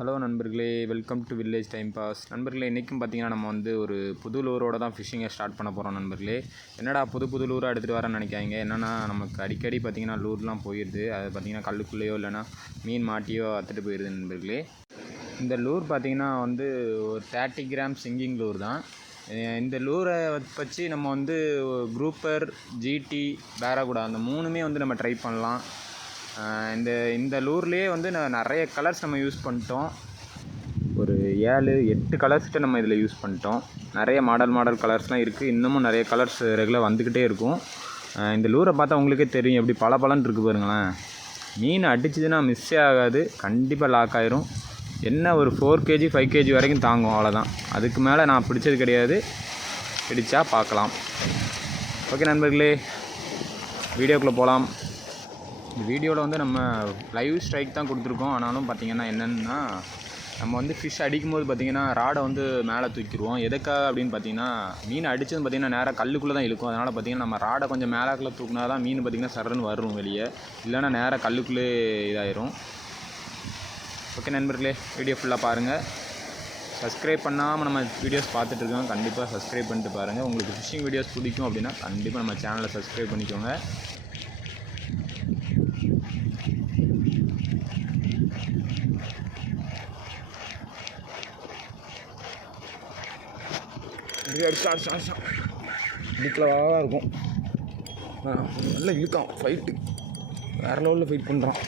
Hello நண்பர்களே, welcome to village time pass. நண்பர்களே, இன்றைக்கும் பார்த்தீங்கன்னா நம்ம வந்து ஒரு புது லூரோடு தான் ஃபிஷ்ஷிங்கை ஸ்டார்ட் பண்ண போகிறோம். நண்பர்களே, என்னடா புது லூராக எடுத்துகிட்டு வரேன்னு நினைக்காங்க. என்னென்னா நமக்கு அடிக்கடி பார்த்திங்கன்னா லூர்லாம் போயிடுது. அது பார்த்திங்கன்னா கல்லுக்குள்ளேயோ இல்லைனா மீன் மாட்டியோ அத்துட்டு போயிடுது. நண்பர்களே, இந்த லூர் பார்த்திங்கன்னா வந்து ஒரு 30 கிராம் சிங்கிங் லூர் தான். இந்த லூரை வச்சு நம்ம வந்து குரூப்பர், ஜிடி, பேராகுடா அந்த மூணுமே வந்து நம்ம ட்ரை பண்ணலாம். இந்த லூர்லேயே வந்து நிறைய கலர்ஸ் நம்ம யூஸ் பண்ணிட்டோம். ஒரு 7-8 கலர்ஸ்கிட்ட நம்ம இதில் யூஸ் பண்ணிட்டோம். நிறைய மாடல் கலர்ஸ்லாம் இருக்குது. இன்னமும் நிறைய கலர்ஸ் ரெகுலராக வந்துக்கிட்டே இருக்கும். இந்த லூரை பார்த்தா உங்களுக்கே தெரியும் எப்படி பளபளன்னு இருக்குது பாருங்களேன். மீன் அடிச்சதுன்னா மிஸ்ஸே ஆகாது, கண்டிப்பாக லாக் ஆயிரும். என்ன ஒரு 4 kg 5 kg வரைக்கும் தாங்கும், அவ்வளோதான். அதுக்கு மேலே நான் பிடிச்சது கிடையாது. பிடிச்சா பார்க்கலாம். ஓகே நண்பர்களே, வீடியோக்குள்ளே போகலாம். இந்த வீடியோவில் வந்து நம்ம லைவ் ஸ்ட்ரைக் தான் கொடுத்துருக்கோம். ஆனாலும் பார்த்திங்கன்னா என்னென்னா, நம்ம வந்து ஃபிஷ் அடிக்கும்போது பார்த்திங்கன்னா ராடை வந்து மேலே தூக்கிடுவோம். எதுக்காக அப்படின்னு பார்த்திங்கன்னா, மீன் அடித்தது பார்த்திங்கன்னா நேராக கல்லுக்குள்ளே தான் இழுக்கும். அதனால் பார்த்திங்கன்னா நம்ம ராடை கொஞ்சம் மேலாக்கில் தூக்கினா தான் மீன் பார்த்திங்கன்னா சரன்னு வரும் வெளியே, இல்லைன்னா நேராக கல்லுக்குள்ளே இதாயிரும். ஓகே நண்பர்களே, வீடியோ ஃபுல்லாக பாருங்கள். சப்ஸ்கிரைப் பண்ணாமல் நம்ம வீடியோஸ் பார்த்துட்ருக்கோம், கண்டிப்பாக சப்ஸ்கிரைப் பண்ணிட்டு பாருங்கள். உங்களுக்கு ஃபிஷ்ஷிங் வீடியோஸ் பிடிக்கும் அப்படின்னா கண்டிப்பாக நம்ம சேனலை சப்ஸ்கிரைப் பண்ணிக்கோங்க. இழுக்கலாக இருக்கும், நல்லா இழுக்கான். ஃபைட்டு வேறு லெவலில் ஃபைட் பண்ணுறான்.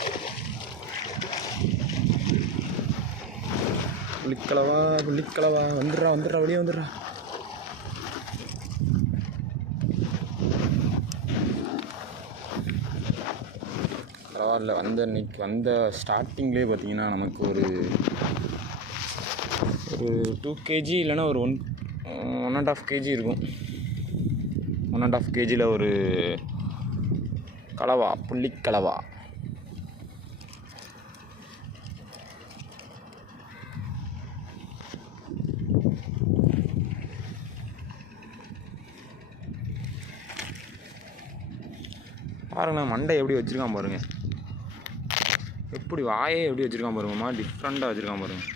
இழுக்கலவா வந்துடுறா வெளியே வந்துடுறா. பரவாயில்ல, வந்த ஸ்டார்டிங்லேயே பார்த்தீங்கன்னா நமக்கு ஒரு 2 kg இல்லைன்னா ஒரு 1.5 kg இருக்கும். 1.5 kgயில் ஒரு கலவா, புள்ளிக்கலவா. பாருங்களேன், மண்டை எப்படி வச்சுருக்கான் பாருங்கள், எப்படி வாயே எப்படி வச்சுருக்கான் பாருங்கம்மா, டிஃப்ரெண்ட்டாக வச்சுருக்கான் பாருங்கள்.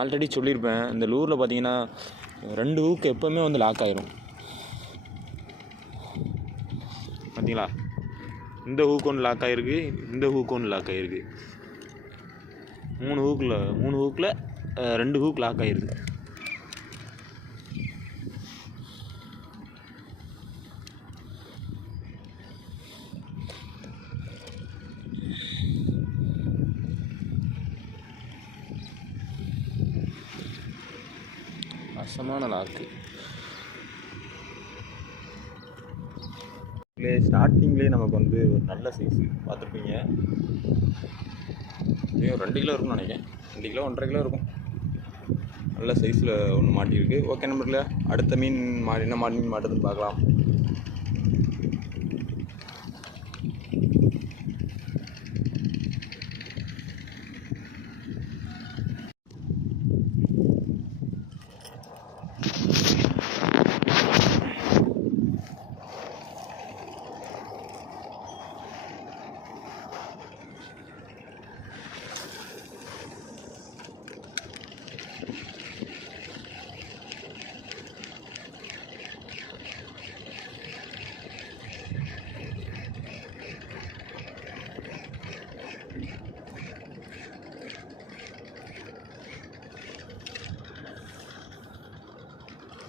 ஆல்ரெடி சொல்லியிருப்பேன், இந்த லூரில் பார்த்தீங்கன்னா 2 ஹூக்கு எப்போவுமே வந்து லாக் ஆயிரும். பார்த்தீங்களா, இந்த ஹூக் ஒன்று லாக் ஆகிருக்கு, இந்த ஹூக் ஒன்று லாக் ஆகிருக்கு. 3 ஹூக்கில் 2 ஹூக் லாக் ஆகிருக்கு. அசமான லாக்கு. ஸ்டார்டிங்லேயே நமக்கு வந்து ஒரு நல்ல சைஸு பார்த்துருப்பீங்க. 2 கிலோ இருக்கும்னு நினைக்கிறேன், 2 கிலோ 1.5 கிலோ இருக்கும். நல்ல சைஸில் ஒன்று மாட்டியிருக்கு. ஓகே நம்பரில் அடுத்த மீன் என்ன மீன் மாட்டுதுன்னு பார்க்கலாம்.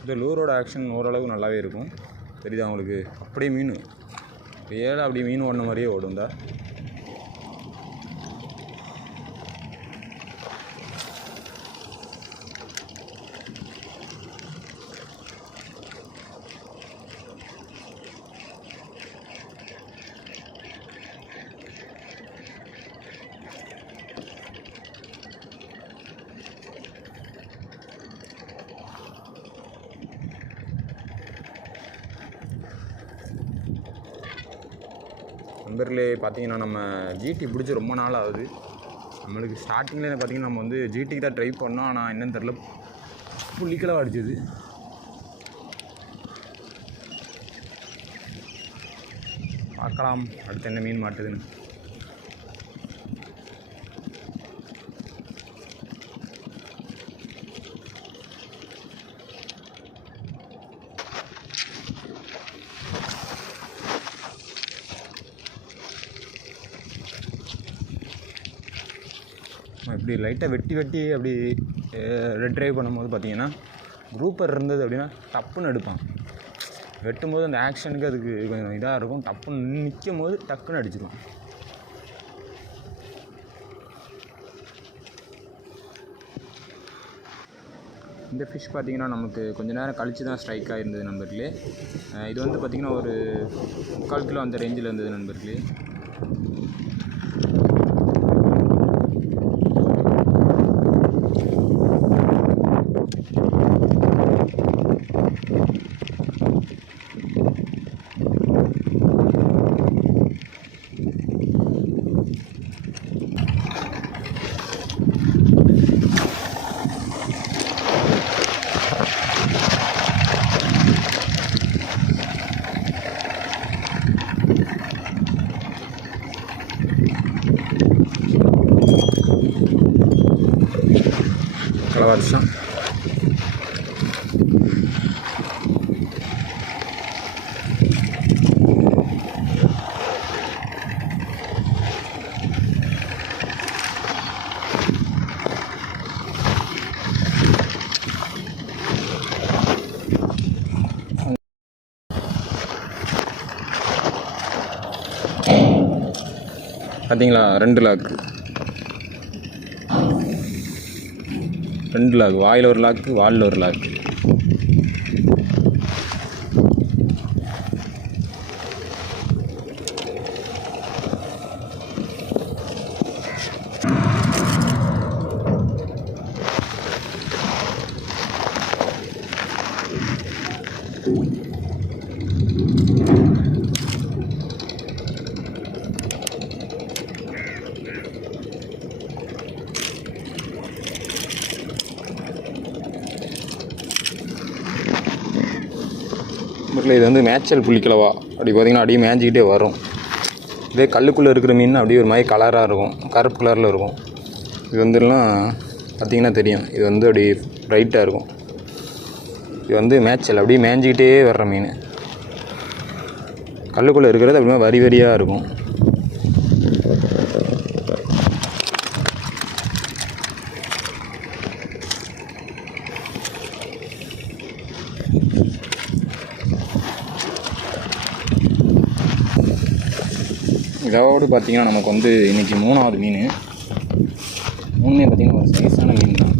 இந்த லூரோட ஆக்ஷன் ஓரளவு நல்லாவே இருக்கும், தெரியுதா உங்களுக்கு? அப்படியே மீன் ரியலாக அப்படியே மீன் ஓடின மாதிரியே ஓடும். தான் நண்பர்களே, பார்த்தீங்கன்னா நம்ம ஜிடி பிடிச்சி ரொம்ப நாள் ஆகுது. நம்மளுக்கு ஸ்டார்டிங்கில் பார்த்திங்கன்னா நம்ம வந்து ஜிடிக்கு தான் ட்ரை பண்ணோம். ஆனால் என்னென்னு தெரில, புள்ளிக்கிழவா அடிச்சது. பார்க்கலாம் அடுத்து என்ன மீன் மாட்டுதுன்னு. இப்படி லைட்டாக வெட்டி அப்படி ட்ரைவ் பண்ணும்போது பார்த்தீங்கன்னா குரூப்பர் இருந்தது அப்படின்னா டப்புன்னு எடுப்பான். வெட்டும்போது அந்த ஆக்ஷனுக்கு அதுக்கு கொஞ்சம் இதாக இருக்கும். டப்புன்னு நிற்கும் போது டக்குன்னு அடிச்சிடும். இந்த ஃபிஷ் பார்த்திங்கன்னா நமக்கு கொஞ்சம் நேரம் கழித்து தான் ஸ்ட்ரைக் ஆகிருந்தது நண்பர்களே. இது வந்து பார்த்திங்கன்னா ஒரு 3/4 கிலோ அந்த ரேஞ்சில் இருந்தது நண்பர்களே. கலவாடிச்சான். பார்த்தீங்களா 2 லாக்கு, 2 லாக். வாயில் ஒரு லாக்கு, வாலில் ஒரு லாக்கு. இது வந்து மேய்ச்சல் புள்ளிக்கிழவா. அப்படி பார்த்திங்கன்னா அப்படியே மேய்ஞ்சிக்கிட்டே வரும். இதே கல்லுக்குள்ளே இருக்கிற மீன் அப்படியே ஒரு மாதிரி கலராக இருக்கும், கருப்பு கலரில் இருக்கும். இது வந்துலாம் பார்த்திங்கன்னா தெரியும். இது வந்து அப்படி ப்ரைட்டாக இருக்கும். இது வந்து மேய்ச்சல் அப்படியே மேய்ஞ்சிக்கிட்டே வர்ற மீன். கல்லுக்குள்ளே இருக்கிறது அப்படியே வரி வரியாக இருக்கும். இதோடு பார்த்திங்கன்னா நமக்கு வந்து இன்றைக்கி 3வது மீன். 3மே பார்த்திங்கன்னா ஒரு சைஸான மீன் தான்.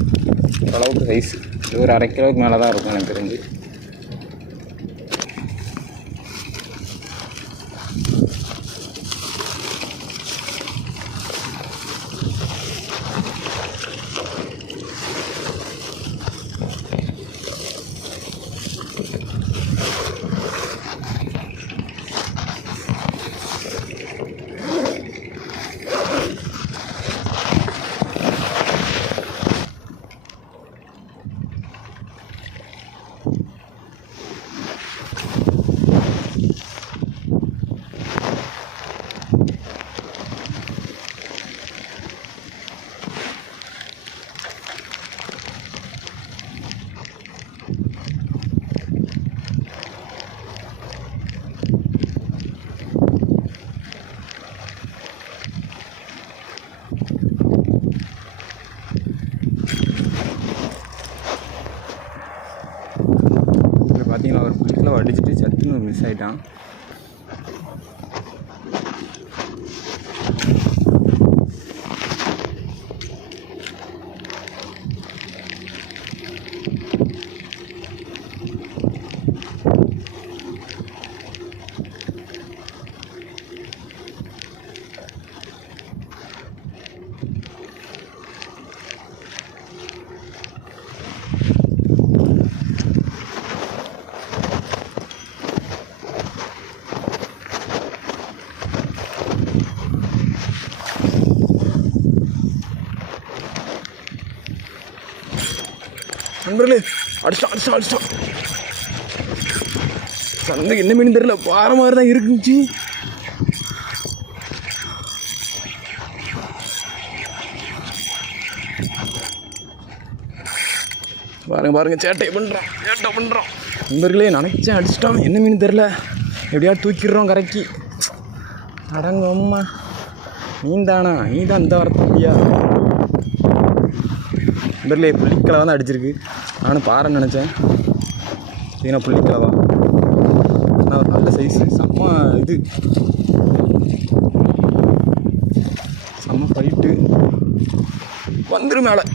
ஓரளவுக்கு சைஸ். இது ஒரு 1/2 கிலோவுக்கு மேலே தான் இருக்கும் எனக்கு தெரிஞ்சு. பார்த்தீங்கன்னா ஒரு புள்ளிக்கிழவா அடிச்சுட்டு சட்டுன்னு மிஸ் ஆகிட்டான். நண்பர்களே அடிச்சிட்டான். சந்தைக்கு என்ன மீன் தெரியல, பாறை மாதிரி தான் இருக்குச்சு. பாருங்க சேட்டை பண்ணுறான். நண்பர்களே நினைச்சேன் அடிச்சிட்டான், என்ன மீன் தெரில, எப்படியா தூக்கிடுறோம் கரைக்கி. அடங்க அம்மா, மீன் தானா? நீ தான் இந்த வரத்து இல்லையா? நண்பர்களே புள்ளிக்கலவா தான் அடிச்சிருக்கு. நானும் பாறைன்னு நினச்சேன், ஏன்னா புள்ளிக்கலவா. ஆனால் ஒரு நல்ல சைஸு, செம்ம இது, செம்ம ஃபைட்டு வந்துடும் மேலே.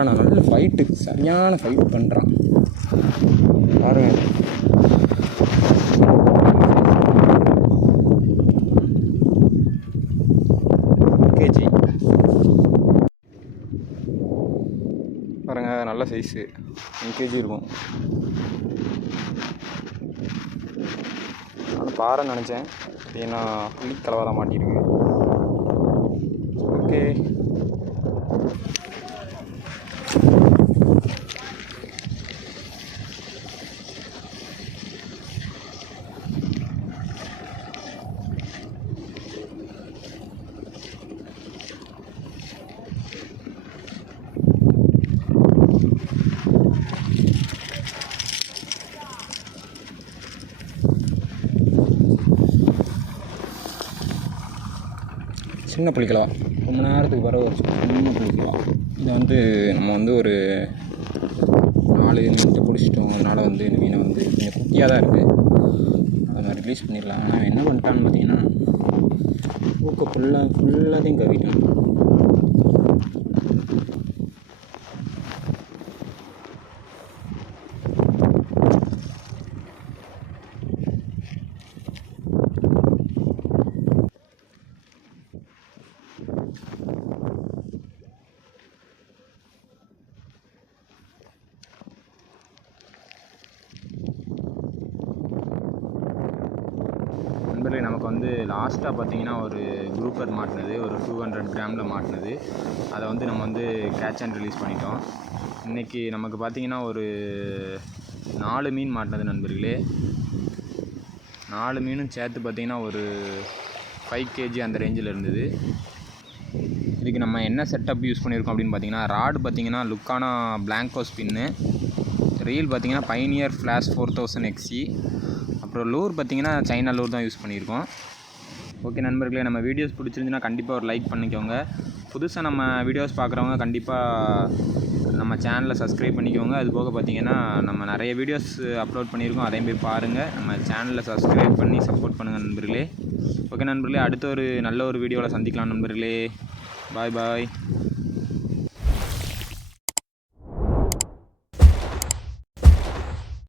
ஆனால் நல்ல ஃபைட்டு, சரியான ஃபைட் பண்ணுறான் பாருங்க. கேஜி பாருங்க, நல்ல சைஸு, 1 கேஜி இருக்கும். நானும் பாறைன்னு நினச்சேன், ஏன்னா புள்ளி கலவாதான் மாட்டியிருக்கு. ஓகே, சின்ன புளிக்கலவா, ரொம்ப நேரத்துக்கு பிறகு ஒரு சின்ன புளிக்கலவா. இதை வந்து நம்ம ஒரு 4 நிமிஷத்தை பிடிச்சிட்டோம். அதனால் இந்த மீனை கொஞ்சம் குட்டியாக தான் இருக்குது, அதை மாதிரி ரிலீஸ் பண்ணிடலாம். ஆனால் என்ன பண்ணிட்டான்னு பார்த்தீங்கன்னா, ஊக்க ஃபுல்லாத்தையும் கவிட்டேன். நண்பர்களே நமக்கு லாஸ்ட்டாக பார்த்தீங்கன்னா ஒரு குரூப்பர் மாட்டினது, ஒரு 200 கிராமில் மாட்டினது. அதை நம்ம கேட்ச் அண்ட் ரிலீஸ் பண்ணிட்டோம். இன்றைக்கி நமக்கு பார்த்தீங்கன்னா ஒரு 4 மீன் மாட்டினது நண்பர்களே. 4 மீனும் சேர்த்து பார்த்தீங்கன்னா ஒரு 5 கேஜி அந்த ரேஞ்சில் இருந்தது. இதுக்கு நம்ம என்ன செட்டப் யூஸ் பண்ணியிருக்கோம் அப்படின்னு பார்த்தீங்கன்னா, ராடு பார்த்தீங்கன்னா லுக்கானா பிளாங்கோ ஸ்பின்னு, ரீல் பார்த்தீங்கன்னா பைனியர் ஃப்ளாஷ் 4000 XC, அப்புறம் லூர் பார்த்தீங்கன்னா சைனா லூர் தான் யூஸ் பண்ணியிருக்கோம். ஓகே நண்பர்களே, நம்ம வீடியோஸ் பிடிச்சிருந்துச்சுன்னா கண்டிப்பாக ஒரு லைக் பண்ணிக்கோங்க. புதுசாக நம்ம வீடியோஸ் பார்க்குறவங்க கண்டிப்பாக நம்ம சேனலை சப்ஸ்கிரைப் பண்ணிக்கோங்க. அது போக பார்த்தீங்கன்னா நம்ம நிறைய வீடியோஸ் அப்லோட் பண்ணியிருக்கோம், அதையும் போய் பாருங்கள். நம்ம சேனலில் சப்ஸ்கிரைப் பண்ணி சப்போர்ட் பண்ணுங்கள் நண்பர்களே. ஓகே நண்பர்களே, அடுத்த ஒரு நல்ல ஒரு வீடியோவில் சந்திக்கலாம் நண்பர்களே. பாய்.